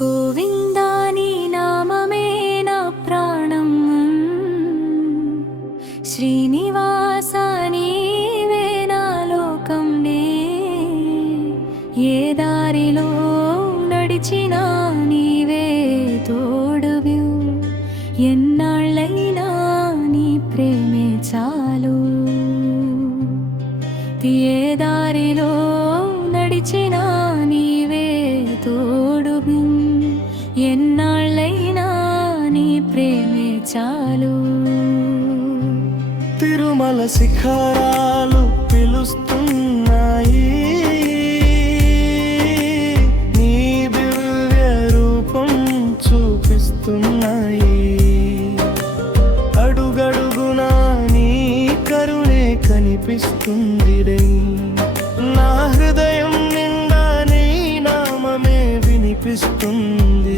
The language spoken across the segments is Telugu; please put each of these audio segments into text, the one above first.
గోవిందా నీ నామమే నా ప్రాణం, శ్రీనివాస నీవే నా లోకం. ఏ దారిలో నడిచినా నీవే తోడువి, ఎన్నాళ్ళైనా నీ ప్రేమే చాలు. ఏ దారిలో నడిచినా నీవే తోడువి, ఎన్నాళ్ళైనా నీ ప్రేమే చాలు. తిరుమల శిఖరాలు పిలుస్తున్నాయి, నీ దివ్య రూపం చూపిస్తున్నాయి. అడుగడుగునా నీ కరుణే కనిపిస్తుంది. నా హృదయం నిండా నీ నామమే వినిపిస్తుంది,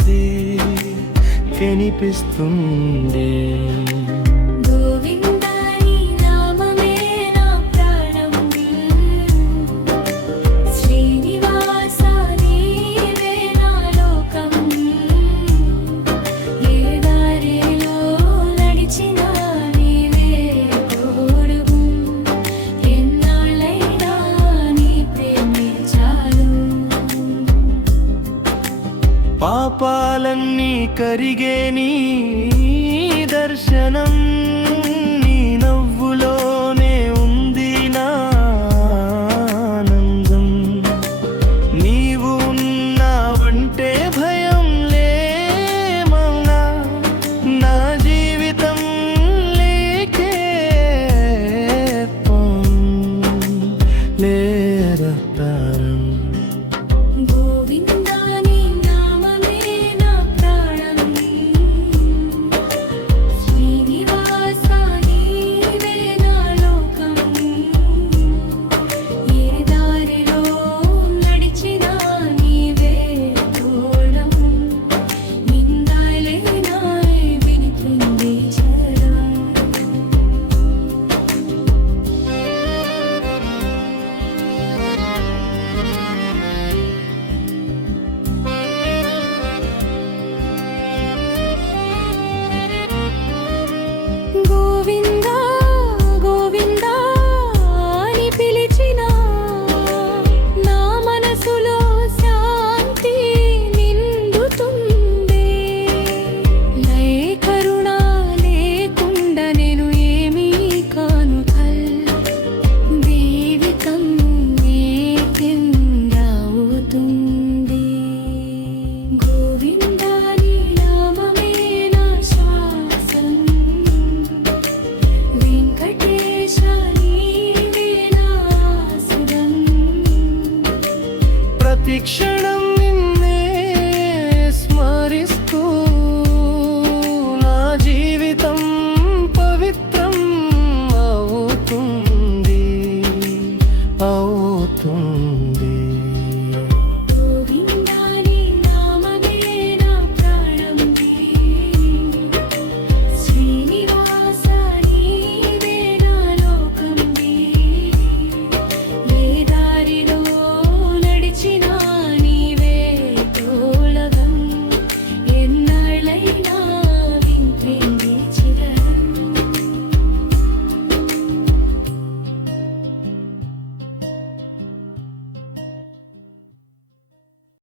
వినిపిస్తుంది. పాపాలన్నీ కరిగే నీ దర్శనం, నీ నవ్వులోనే ఉంది నా ఆనందం. నీవు ఉన్నావంటే భయం లేమన్నా, నా జీవితం లేకే లేరతారం. గోవిందా గోవిందా అని పిలిచినా నా మనసులో శాంతి నిండుతుంది. లయ కరుణ లేకుండా నేను ఏమీ కాను, జీవితం ఏకంగా అవుతుంది. గోవిందా నీ నామమే నా శ్వాసం, ప్రతి క్షణం